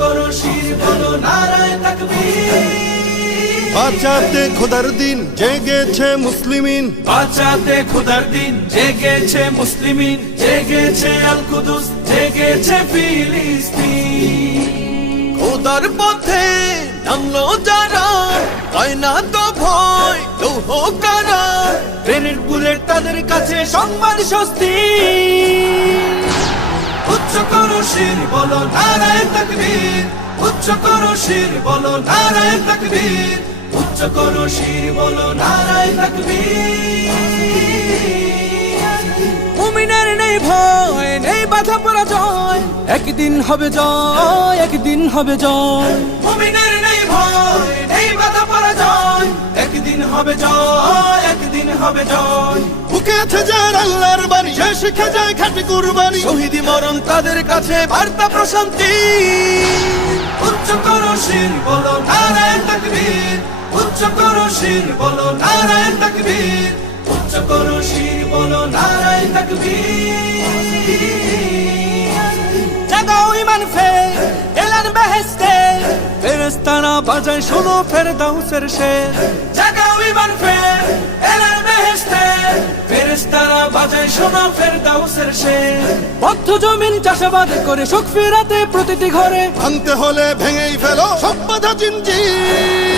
করো শির বলো নারায়ে তাকবীর। বাঁচাতে খোদার দিন জেগেছে মুসলিমিন, বাঁচাতে খোদার দিন জেগেছে মুসলিমিন, জেগেছে আল কুদুস, জেগেছে ফিলিস্তিন। খোদার পথে নামলো যারা, হয় না তো ভয় লৌহ কারা। ট্রেনের বুলেট তাদের কাছে সংবাদ স্বস্তি। উচ্চ করো শির বলো নারায়ে তাকবীর, উচ্চ করো শির বলো নারায়ে তাকবীর, উচ্চ করো শির বলো নারায়ে তাকবীর। মুমিনের নেই ভয়, নেই বাধা পরাজয়, একদিন হবে জয়, একদিন হবে জয়। মুমিনের নেই ভয়, নেই বাধা পরাজয়, একদিন হবে জয়, একদিন হবে জয়। বুকে আছে যার আল্লাহর বাণী, সে শিখে যায় খাঁটি কুরবানি। শহীদি মরণ তাদের কাছে বার্তা প্রশান্তি। উচ্চ করো শির বলো নারায়ে তাকবীর, উচ্চ করো শির বলো নারায়ে তাকবীর, উচ্চ করো শির বলো নারায়ে তাকবীর। জাগাও ঈমান ফের এলান বেহেশতে, ফেরেশতারা বাজায় শোনো ফেরদাউসের শের। জাগাও ঈমান ফের এলান বেহেশতে, ফেরেশতারা বাজায় শোনো ফেরদাউসের শের। বদ্ধ জমিন চাষাবাদ করে সুখ ফেরাতে প্রতিটি ঘরে, ভাঙতে হলে ভেঙেই ফেলো সব বাধা জিনজির।